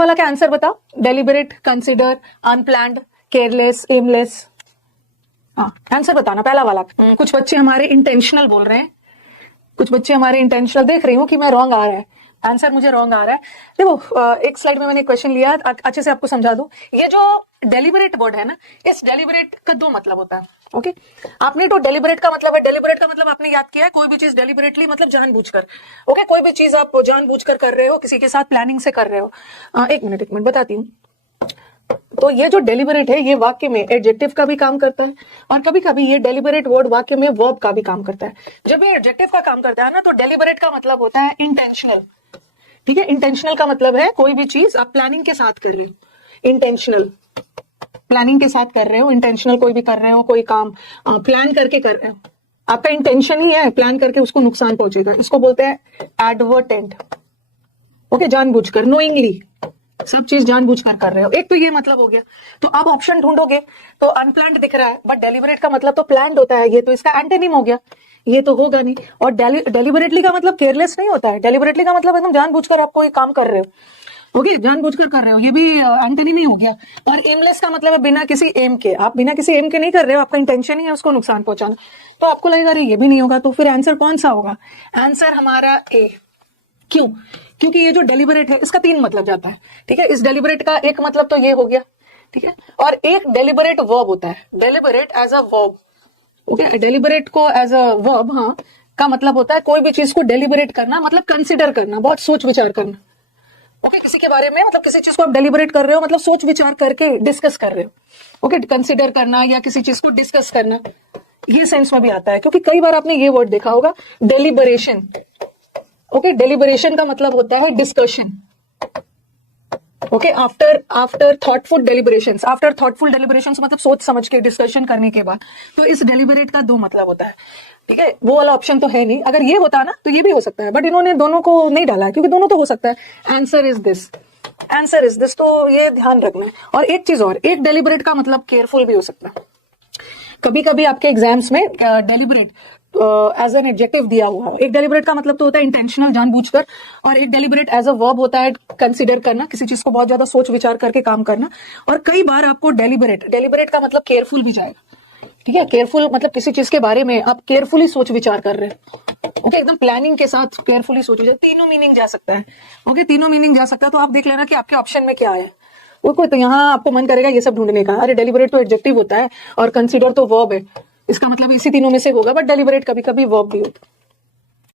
वाला का आंसर बता, deliberate, consider, unplanned, careless, aimless. हाँ आंसर बताना पहला वाला। कुछ बच्चे हमारे इंटेंशनल बोल रहे हैं, कुछ बच्चे हमारे इंटेंशनल, देख रही हूँ कि मैं रॉन्ग आ रहा है आंसर, मुझे रॉन्ग आ रहा है। देखो एक स्लाइड में मैंने क्वेश्चन लिया, अच्छे से आपको समझा दूं। ये जो डेलिबरेट वर्ड है ना, इस डेलिबरेट का दो मतलब होता है। ओके, आपने तो डेलिबरेट का मतलब है, डेलिबरेट का मतलब आपने याद किया है, कोई भी चीज डेलिबरेटली मतलब जानबूझकर। ओके, कोई भी चीज आप जानबूझकर कर रहे हो, किसी के साथ प्लानिंग से कर रहे हो। एक मिनट बताती हूँ। तो ये जो डेलिबरेट है, ये वाक्य में एडजेक्टिव का भी काम करता है, और कभी कभी ये डेलिबरेट वर्ड वाक्य में वर्ब का भी काम करता है। जब ये एडजेक्टिव का काम करता है ना, तो डेलिबरेट का मतलब होता है इंटेंशनल। ठीक है, इंटेंशनल का मतलब है कोई भी चीज आप प्लानिंग के साथ कर रहे हो, इंटेंशनल, प्लानिंग के साथ कर रहे हो, इंटेंशनल कोई भी कर रहे हो, कोई काम प्लान करके कर रहे हो, आपका इंटेंशन ही है प्लान करके उसको नुकसान पहुंचेगा, इसको बोलते हैं एडवर्टेंट। ओके, जानबूझकर, नोइंगली, सब चीज जानबूझकर कर रहे हो। एक तो ये मतलब हो गया। तो आप ऑप्शन ढूंढोगे तो अनप्लान्ड दिख रहा है, बट डेलिबरेट का मतलब तो प्लान्ड होता है, ये तो इसका एंटोनिम हो गया, ये तो होगा नहीं। और डेलिबरेटली का मतलब केयरलेस नहीं होता है, डेलिबरेटली का मतलब एकदम जानबूझकर आप कोई काम कर रहे हो। ओके, जानबूझकर कर रहे हो, ये भी एंटोनिम ही हो गया। और एमलेस का मतलब है बिना किसी एम के, आप बिना किसी एम के नहीं कर रहे हो, आपका इंटेंशन ही है उसको नुकसान पहुंचाना। तो आपको लगेगा अरे ये भी नहीं होगा, तो फिर आंसर कौन सा होगा? आंसर हमारा ए। क्यों? क्योंकि ये जो डेलिबरेट है इसका तीन मतलब जाता है। ठीक है, इस डेलिबरेट का एक मतलब तो ये हो गया, ठीक है, और एक डेलिबरेट वर्ब होता है, deliberate as a verb. Okay, deliberate को एज अ वर्ब, हाँ, का मतलब होता है कोई भी चीज को डेलिबरेट करना, मतलब कंसिडर करना, बहुत सोच विचार करना। ओके, किसी के बारे में, मतलब किसी चीज को आप डेलिबरेट कर रहे हो, मतलब सोच विचार करके डिस्कस कर रहे हो। ओके, कंसिडर करना या किसी चीज को डिस्कस करना, ये सेंस में भी आता है। क्योंकि कई बार आपने ये वर्ड देखा होगा, डेलिबरेशन। ओके, डेलिबरेशन का मतलब होता है discussion. Okay, after thoughtful deliberations, after thoughtful deliberations मतलब सोच समझ के डिस्कशन करने के बाद। तो इस डेलिबरेट का दो मतलब होता है। ठीक है, वो वाला ऑप्शन तो है नहीं, अगर ये होता ना तो ये भी हो सकता है, बट इन्होंने दोनों को नहीं डाला है, क्योंकि दोनों तो हो सकता है। Answer is this, answer is this, तो ये ध्यान रखना है। और एक चीज और, एक डेलिबरेट का मतलब केयरफुल भी हो सकता है। कभी कभी आपके एग्जाम्स में डेलिबरेट एज एन एडजेक्टिव दिया हुआ है। एक डेलिबरेट का मतलब तो होता है इंटेंशनल, जानबूझकर, और एक डेलिबरेट एज अ वर्ब होता है कंसीडर करना, किसी चीज को बहुत ज्यादा सोच विचार करके काम करना। और कई बार आपको डेलिबरेट का मतलब केयरफुल भी जाएगा। ठीक है, केयरफुल मतलब किसी चीज के बारे में आप केयरफुली सोच विचार कर रहे हैं। ओके, एकदम प्लानिंग के साथ केयरफुली सोच विचार, तीनों मीनिंग जा सकता है। ओके, तीनों मीनिंग जा सकता है। तो आप देख लेना कि आपके ऑप्शन में क्या है। कोई तो यहाँ आपको मन करेगा ये सब ढूंढने का, अरे डेलिबरेट तो एडजेक्टिव होता है और कंसीडर तो वर्ब है, इसका मतलब इसी तीनों में से होगा, बट डेलिबरेट कभी कभी वर्ब भी होता है।